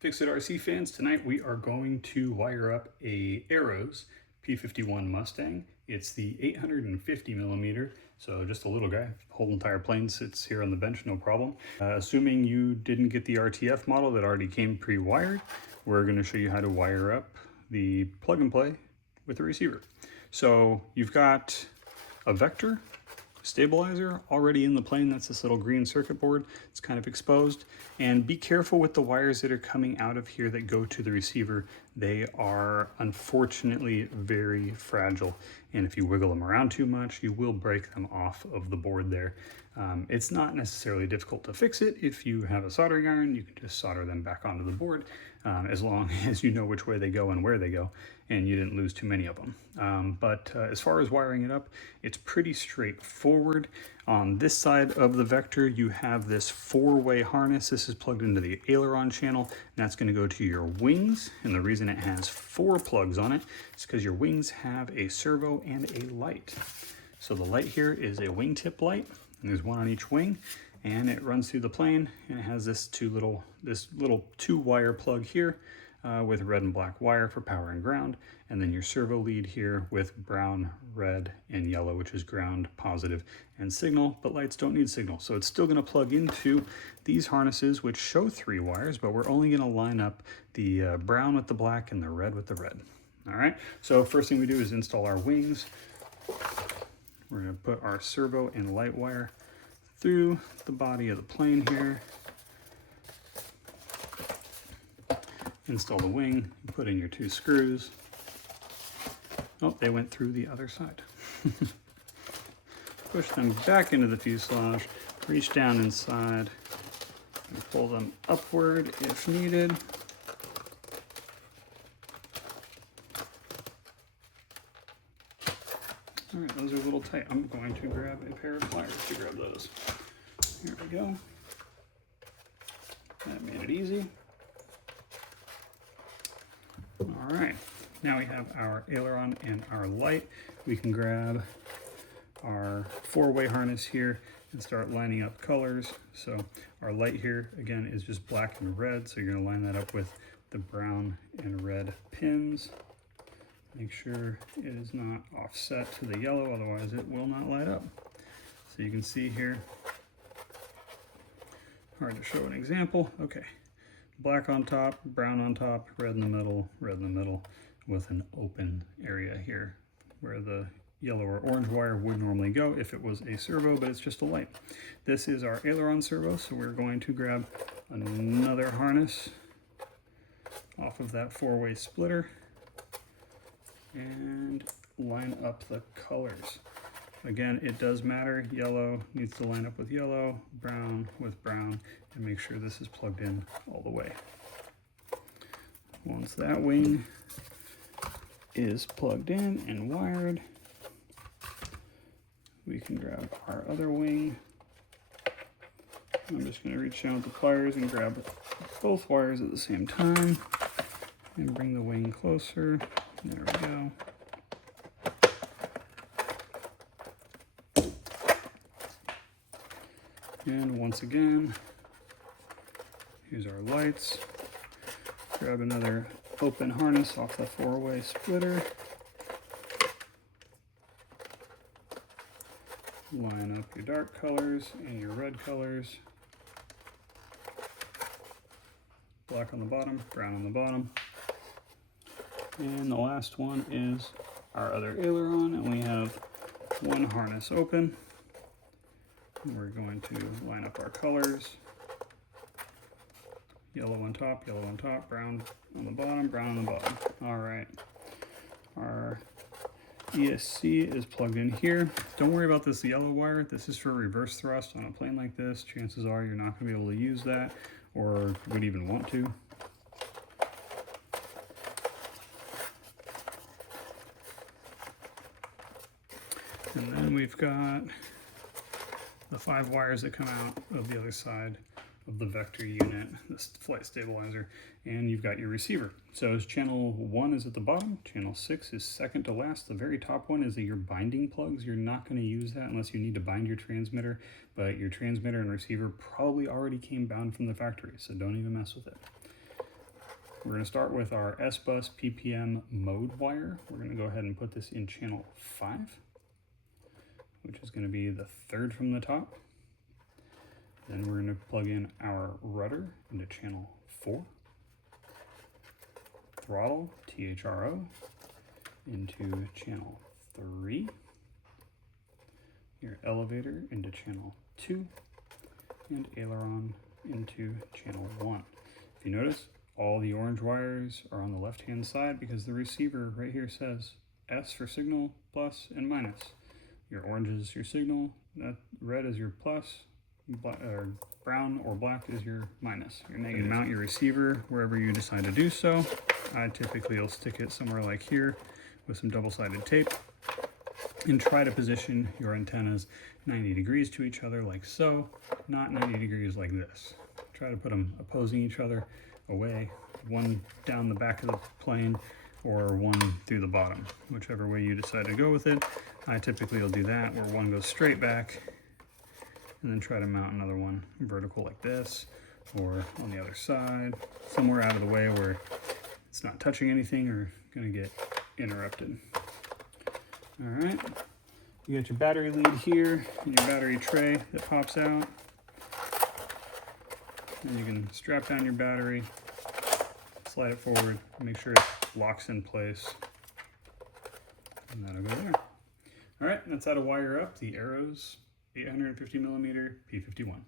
Fix-It RC fans, tonight we are going to wire up a Arrows P-51 Mustang. It's the 850mm, so just a little guy. The whole entire plane sits here on the bench, no problem. Assuming you didn't get the RTF model that already came pre-wired, we're going to show you how to wire up the plug and play with the receiver. So you've got a vector stabilizer already in the plane. That's this little green circuit board. It's kind of exposed. And be careful with the wires that are coming out of here that go to the receiver. They are unfortunately very fragile. And if you wiggle them around too much, you will break them off of the board there. It's not necessarily difficult to fix it. If you have a soldering iron, you can just solder them back onto the board, as long as you know which way they go and where they go, and you didn't lose too many of them. But as far as wiring it up, it's pretty straightforward. On this side of the vector, you have this four-way harness. This is plugged into the aileron channel, and that's going to go to your wings. And the reason it has 4 plugs on it is because your wings have a servo and a light. So the light here is a wingtip light, and there's one on each wing, and it runs through the plane, and it has this little 2-wire plug here with red and black wire for power and ground, and then your servo lead here with brown, red, and yellow, which is ground, positive, and signal, but lights don't need signal. So it's still going to plug into these harnesses, which show 3 wires, but we're only going to line up the brown with the black and the red with the red. All right, so first thing we do is install our wings. We're going to put our servo and light wire through the body of the plane here. Install the wing, put in your 2 screws. Oh, they went through the other side. Push them back into the fuselage, reach down inside, and pull them upward if needed. All right, those are a little tight. I'm going to grab a pair of pliers to grab those. Here we go. That made it easy. All right, now we have our aileron and our light. We can grab our 4-way harness here and start lining up colors. So our light here, again, is just black and red. So you're gonna line that up with the brown and red pins. Make sure it is not offset to the yellow, otherwise it will not light up. So you can see here, hard to show an example. Okay, black on top, brown on top, red in the middle, red in the middle, with an open area here where the yellow or orange wire would normally go if it was a servo, but it's just a light. This is our aileron servo, so we're going to grab another harness off of that 4-way splitter and line up the colors. Again, it does matter. Yellow needs to line up with yellow, brown with brown, and make sure this is plugged in all the way. Once that wing is plugged in and wired, we can grab our other wing. I'm just going to reach down with the pliers and grab both wires at the same time and bring the wing closer. There we go. And once again, here's our lights. Grab another open harness off the 4-way splitter. Line up your dark colors and your red colors. Black on the bottom, brown on the bottom. And the last one is our other aileron, and we have 1 harness open. We're going to line up our colors. Yellow on top, brown on the bottom, brown on the bottom. All right, our ESC is plugged in here. Don't worry about this yellow wire. This is for reverse thrust on a plane like this. Chances are you're not going to be able to use that or would even want to. And then we've got the 5 wires that come out of the other side of the vector unit, this flight stabilizer, and you've got your receiver. So channel 1 is at the bottom, channel 6 is second to last. The very top one is your binding plugs. You're not going to use that unless you need to bind your transmitter, but your transmitter and receiver probably already came bound from the factory, so don't even mess with it. We're going to start with our S-Bus PPM mode wire. We're going to go ahead and put this in channel 5, which is going to be the third from the top. Then we're going to plug in our rudder into channel 4, throttle, THRO, into channel 3, your elevator into channel 2, and aileron into channel 1. If you notice, all the orange wires are on the left-hand side because the receiver right here says S for signal, plus and minus. Your orange is your signal, that red is your plus, brown or black is your minus, your negative. You mount your receiver wherever you decide to do so. I typically will stick it somewhere like here with some double-sided tape and try to position your antennas 90 degrees to each other like so, not 90 degrees like this. Try to put them opposing each other away, one down the back of the plane or one through the bottom, whichever way you decide to go with it. I typically will do that, where one goes straight back, and then try to mount another one vertical like this, or on the other side, somewhere out of the way where it's not touching anything or gonna get interrupted. All right, you got your battery lead here and your battery tray that pops out. And you can strap down your battery, slide it forward, make sure it locks in place, and that'll go there. All right, that's how to wire up the Arrows 850mm P-51.